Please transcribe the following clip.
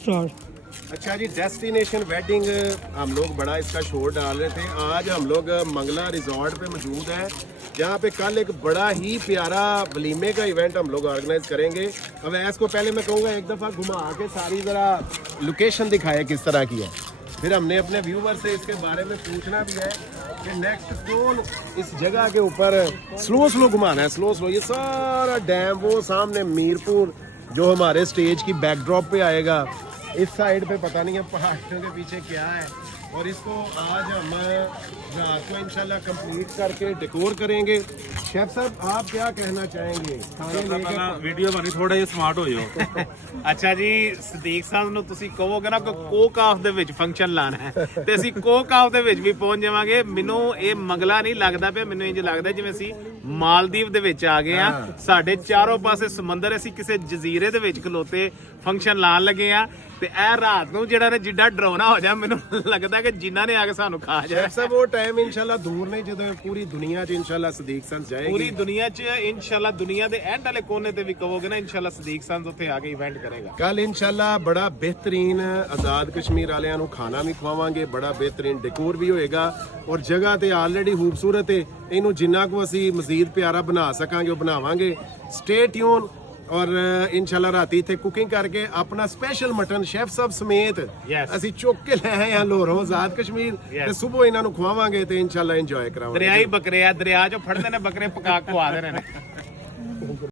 अच्छा जी, destination wedding हम लोग बड़ा इसका शोर डाल रहे थे। आज हम लोग मंगला रिजॉर्ट पे मौजूद हैं, जहाँ पे कल एक बड़ा ही प्यारा वलीमे का इवेंट हम लोग ऑर्गेनाइज करेंगे। अब इसको पहले मैं कहूँगा एक दफ़ा घुमा के सारी ज़रा लोकेशन दिखाए किस तरह की है। फिर हमने अपने व्यूवर से इसके बारे में पूछना भी है कि नेक्स्ट कौन इस जगह के ऊपर स्लो घुमाना है। स्लो ये सारा डैम, वो सामने मीरपुर जो हमारे स्टेज की बैकड्रॉप पे आएगा। इस साइड पे पता नहीं है पहाड़ियों के पीछे क्या है, और इसको आज हम रात को इंशाल्लाह कंप्लीट करके डेकोर करेंगे। शेफ साहब, आप क्या कहना चाहेंगे? ਵੀਡੀਓ ਬਣੀ ਥੋੜਾ ਜਿਹਾ ਸਮਾਰਟ ਹੋ ਜਾਓ। ਅੱਛਾ ਜੀ, ਸਦੀਕ ਸਾਹਿਬ ਨੂੰ ਤੁਸੀਂ ਕਹੋਗੇ ਨਾ ਕਿ ਕੋਕ ਆਫ ਦੇ ਵਿੱਚ ਫੰਕਸ਼ਨ ਲਾਣਾ ਹੈ ਤੇ ਅਸੀਂ ਕੋਕ ਆਫ ਦੇ ਵਿੱਚ ਵੀ ਪਹੁੰਚ ਜਾਵਾਂਗੇ। ਮੈਨੂੰ ਇਹ ਮੰਗਲਾ ਨਹੀਂ ਲੱਗਦਾ ਪਿਆ, ਮੈਨੂੰ ਇੰਜ ਲੱਗਦਾ ਜਿਵੇਂ ਅਸੀਂ ਮਾਲਦੀਵ ਦੇ ਵਿੱਚ ਆ ਗਏ ਆ। ਸਾਡੇ ਚਾਰੋਂ ਪਾਸੇ ਸਮੁੰਦਰ, ਅਸੀਂ ਕਿਸੇ ਜਜ਼ੀਰੇ ਦੇ ਵਿੱਚ ਖਲੋਤੇ ਫੰਕਸ਼ਨ ਲਾਣ ਲੱਗੇ ਆ। ਤੇ ਇਹ ਰਾਤ ਨੂੰ ਜਿਹੜਾ ਨੇ ਜਿੱਡਾ ਡਰਾਉਣਾ ਹੋ ਜਾ, ਮੈਨੂੰ ਲੱਗਦਾ ਕਿ ਜਿਨ੍ਹਾਂ ਨੇ ਆ ਕੇ ਸਾਨੂੰ ਖਾ ਜਾਏ। शेफ साहब, वो टाइम इंशाल्लाह दूर नहीं ਜਦੋਂ ਪੂਰੀ ਦੁਨੀਆ 'ਚ इंशाल्लाह ਸਦੀਕ ਸੰਸ ਜਾਏਗੀ। ਪੂਰੀ ਦੁਨੀਆ 'ਚ ਇਨਸ਼ਾਅੱਲਾ, ਦੁਨੀਆ ਦੇ ਐਂਡ ਵਾਲੇ ਕੋਨੇ ਤੇ ਵੀ ਕਹੋਗੇ ਨਾ, ਇਨਸ਼ਾਅੱਲਾ ਸਦੀਕ ਸੰਸ ਉੱਥੇ ਆ ਕੇ ਇਵੈਂਟ ਕਰੇਗਾ। ਕੱਲ इंशाल्लाह ਬੜਾ ਬਿਹਤਰੀਨ ਆਜ਼ਾਦ ਕਸ਼ਮੀਰ ਵਾਲਿਆਂ ਨੂੰ ਖਾਣਾ ਵੀ ਖਵਾਵਾਂਗੇ, ਬੜਾ ਬਿਹਤਰੀਨ ਡੈਕੋਰ ਵੀ ਹੋਏਗਾ, ਔਰ ਜਗ੍ਹਾ ਤੇ ਆਲਰੇਡੀ ਖੂਬਸੂਰਤ ਹੈ। ਇਹਨੂੰ ਜਿੰਨਾ ਕੁ ਅਸੀਂ ਮਜ਼ੀਦ ਪਿਆਰਾ ਬਣਾ ਸਕਾਂਗੇ ਉਹ ਬਣਾਵਾਂਗੇ। Stay tune. ਔਰ ਇਨਸ਼ਾਅੱਲਾ ਰਾਤੀ ਇੱਥੇ ਕੁਕਿੰਗ ਕਰਕੇ ਆਪਣਾ ਸਪੈਸ਼ਲ ਮਟਨ ਸ਼ੈਫ ਸਾਹਿਬ ਸਮੇਤ ਅਸੀਂ ਚੁੱਕ ਕੇ ਲੈ ਆਏ ਹਾਂ ਲੋਰੋਂ ਆਜ਼ਾਦ ਕਸ਼ਮੀਰ, ਤੇ ਸਵੇਰ ਇਹਨਾਂ ਨੂੰ ਖਵਾਵਾਂਗੇ ਤੇ ਇਨਸ਼ਾਅੱਲਾ ਇੰਜੋਏ ਕਰਾਵਾਂਗੇ। ਦਰਿਆਈ ਬੱਕਰੇ ਆ, ਦਰਿਆ 'ਚੋਂ ਫੜਦੇ ਨੇ ਬੱਕਰੇ, ਪਕਾ ਖਵਾ ਦੇਣੇ ਨੇ।